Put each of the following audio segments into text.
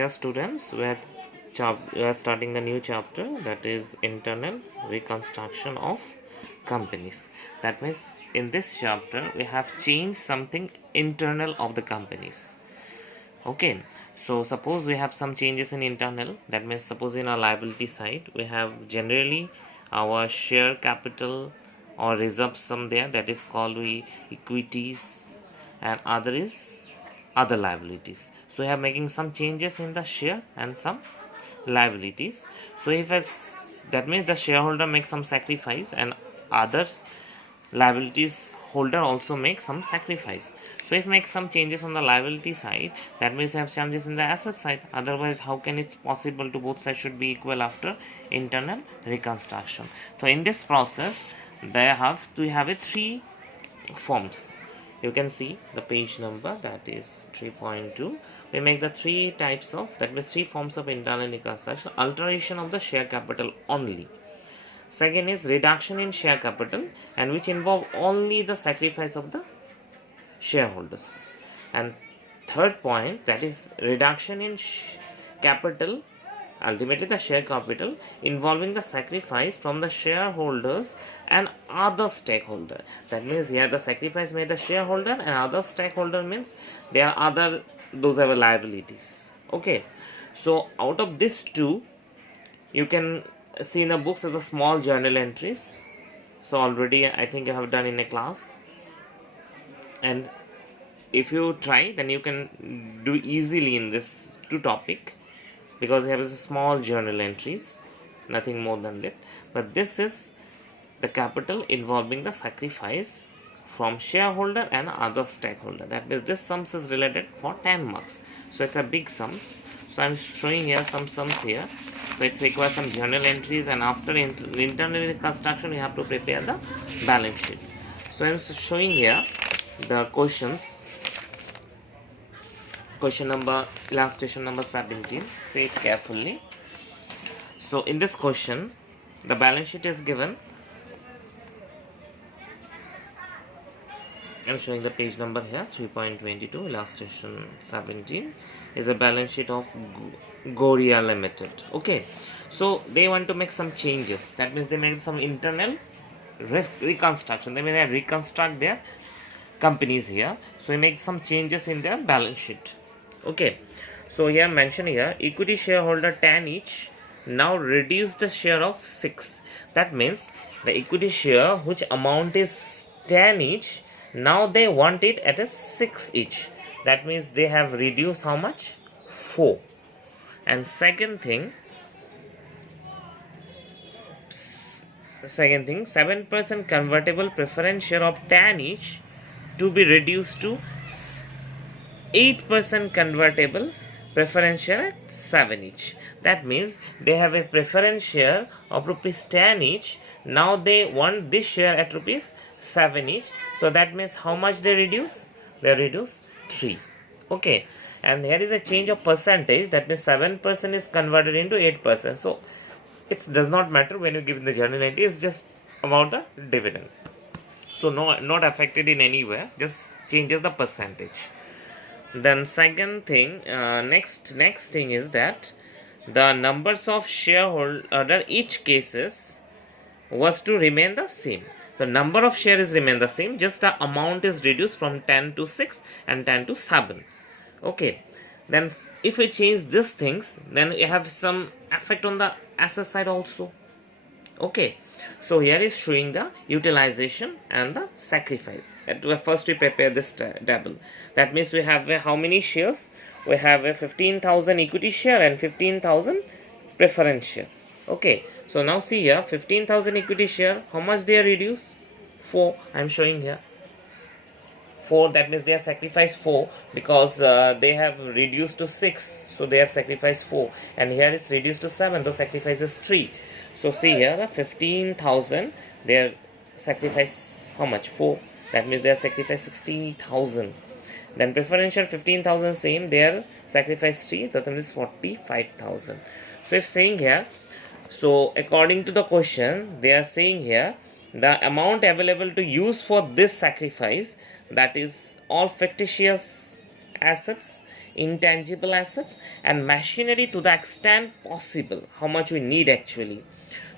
Dear students, we are starting a new chapter, that is internal reconstruction of companies. That means in this chapter we have changed something internal of the companies. Okay, so suppose we have some changes in internal. That means suppose in our liability side we have generally our share capital or reserve sum there, that is called we equities, and other is other liabilities. So we are making some changes in the share and some liabilities. So if it's, that means the shareholder makes some sacrifice and others liabilities holder also make some sacrifice. So if make some changes on the liability side, that means have changes in the asset side. Otherwise, how can it's possible to both sides should be equal after internal reconstruction? So in this process, we have a three forms. You can see the page number, that is 3.2. We make the three types of, that means three forms of internal reconstruction. Alteration of the share capital only. Second is reduction in share capital, and which involve only the sacrifice of the shareholders. And third point, that is reduction in capital, ultimately the share capital, involving the sacrifice from the shareholders and other stakeholder. That means here the sacrifice made the shareholder and other stakeholder means there are other, those are liabilities. Okay, so out of these two, you can see in the books as a small journal entries. So already I think you have done in a class, and if you try then you can do easily in this two topic, because you have a small journal entries, nothing more than that. But this is the capital involving the sacrifice from shareholder and other stakeholder. That means this sums is related for 10 marks. So it's a big sums. So I'm showing here some sums here. So it requires some journal entries, and after internal reconstruction you have to prepare the balance sheet. So I'm showing here the questions. Question number, illustration number 17. Say it carefully. So in this question, the balance sheet is given. I'm showing the page number here, 3.22, illustration 17 is a balance sheet of Goria Limited. Okay, so they want to make some changes. That means they made some internal reconstruction. They may reconstruct their companies here. So we make some changes in their balance sheet. Okay, so here mentioned here, equity shareholder 10 each now reduce the share of 6. That means the equity share which amount is 10 each, now they want it at a 6 each. That means they have reduced how much? 4. And second thing, 7% convertible preference share of 10 each to be reduced to 8% convertible preference share at 7 each. That means they have a preference share of rupees 10 each. Now they want this share at rupees 7 each. So that means how much they reduce? They reduce 3. Okay. And here is a change of percentage. That means 7% is converted into 8%. So it does not matter when you give the journal entry. It's just about the dividend. So not affected in any way. Just changes the percentage. Then second thing, next thing is that the numbers of shareholder each cases was to remain the same. The number of shares remain the same, just the amount is reduced from 10 to 6 and 10 to 7. Okay, then if we change these things, then we have some effect on the asset side also. Okay, so here is showing the utilization and the sacrifice. First we prepare this table. That means we have how many shares? We have a 15,000 equity share and 15,000 preference share. Okay, so now see here, 15,000 equity share, how much they are reduced? 4. I am showing here 4. That means they have sacrificed 4 because they have reduced to 6, so they have sacrificed 4, and here is reduced to 7, so sacrifice is 3. So see here, 15,000, their sacrifice how much? 4. That means they are sacrificed 60,000. Then preferential 15,000 same, their sacrifice 3, that means 45,000. So if saying here, so according to the question, they are saying here the amount available to use for this sacrifice, that is all fictitious assets intangible assets, and machinery to the extent possible, how much we need actually.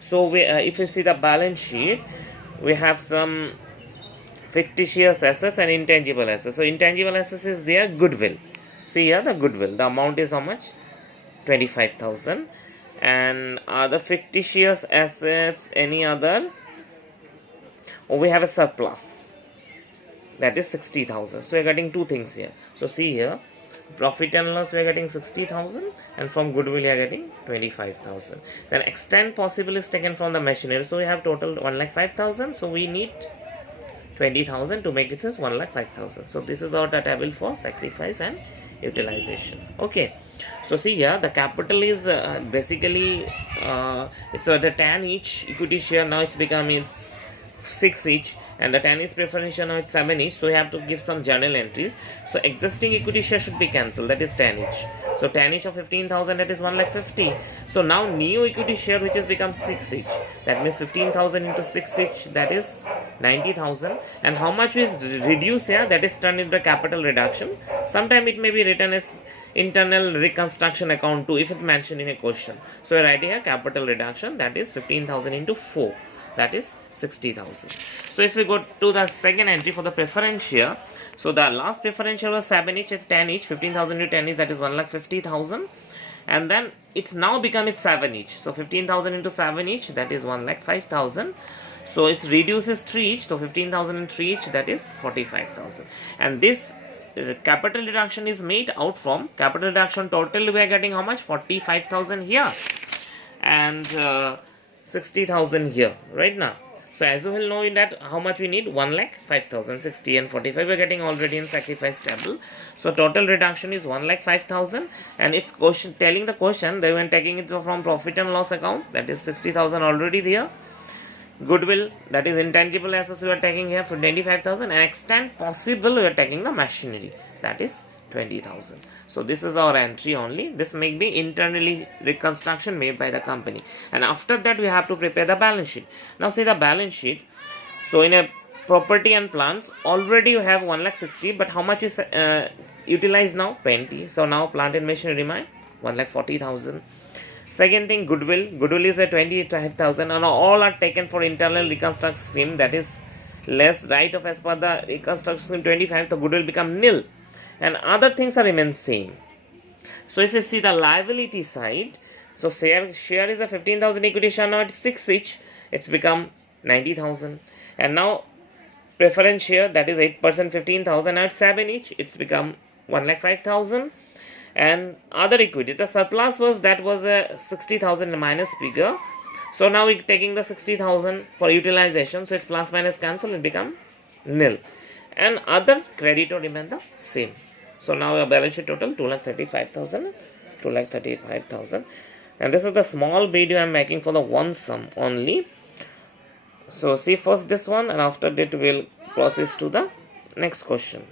So we, if you see the balance sheet, we have some fictitious assets and intangible assets. So intangible assets is there, goodwill. See here the goodwill, the amount is how much? 25,000. And other fictitious assets, any other, we have a surplus, that is 60,000. So we are getting two things here. So see here, profit and loss we are getting 60,000, and from goodwill we are getting 25,000. Then extent possible is taken from the machinery. So we have total 1,05,000. So we need 20,000 to make it as 1,05,000. So this is our table for sacrifice and utilization. Okay, so see here the capital is basically it's the 10 each equity share. Now it's becoming 6 each, and the 10 is preferential, now it's 7 each. So we have to give some journal entries. So existing equity share should be cancelled, that is 10 each. So 10 each of 15,000, that is 1,50,000. So now new equity share which has become 6 each, that means 15,000 into 6 each, that is 90,000. And how much is reduced here, that is turned into a capital reduction. Sometime it may be written as internal reconstruction account too, if it's mentioned in a question. So I write here capital reduction, that is 15,000 into 4, that is 60,000. So if we go to the second entry for the preferential, so the last preferential was 7 each, it's 10 each, 15,000 into 10 each, that is 1,50,000. And then it's now become it's 7 each. So 15,000 into 7 each, that is 1,05,000. So it reduces 3 each, so 15,000 and 3 each, that is 45,000. And this capital reduction is made out from capital reduction total. We are getting how much? 45,000 here, and 60,000 here right now. So as you will know in that how much we need, 1,05,000, 60 and 45 we are getting already in sacrifice table. So total reduction is 1,05,000, and it's question telling the question they were taking it from profit and loss account, that is 60,000 already there. Goodwill, that is intangible assets, we are taking here for 25,000, and extent possible we are taking the machinery, that is 20,000. So this is our entry only. This may be internally reconstruction made by the company, and after that we have to prepare the balance sheet. Now see the balance sheet. So in a property and plants already you have 1,60,000, but how much is utilized now? 20. So now plant and machinery remain 1,40,000. Second thing, goodwill is at 25,000, and all are taken for internal reconstruction scheme, that is less write off as per the reconstruction scheme 25, the goodwill become nil, and other things are remain same. So if you see the liability side, so share is a 15,000 equity share, now it's 6 each, it's become 90,000. And now preference share, that is 8%, 15,000, now it's 7 each, it's become 1,05,000. And other equity, the surplus was, that was a 60,000 minus figure. So now we're taking the 60,000 for utilization, so it's plus minus cancel, it become nil. And other creditor remain the same. So now our balance sheet total 2,35,000, 2,35,000. And this is the small video I'm making for the one sum only. So see first this one, and after that we'll process to the next question.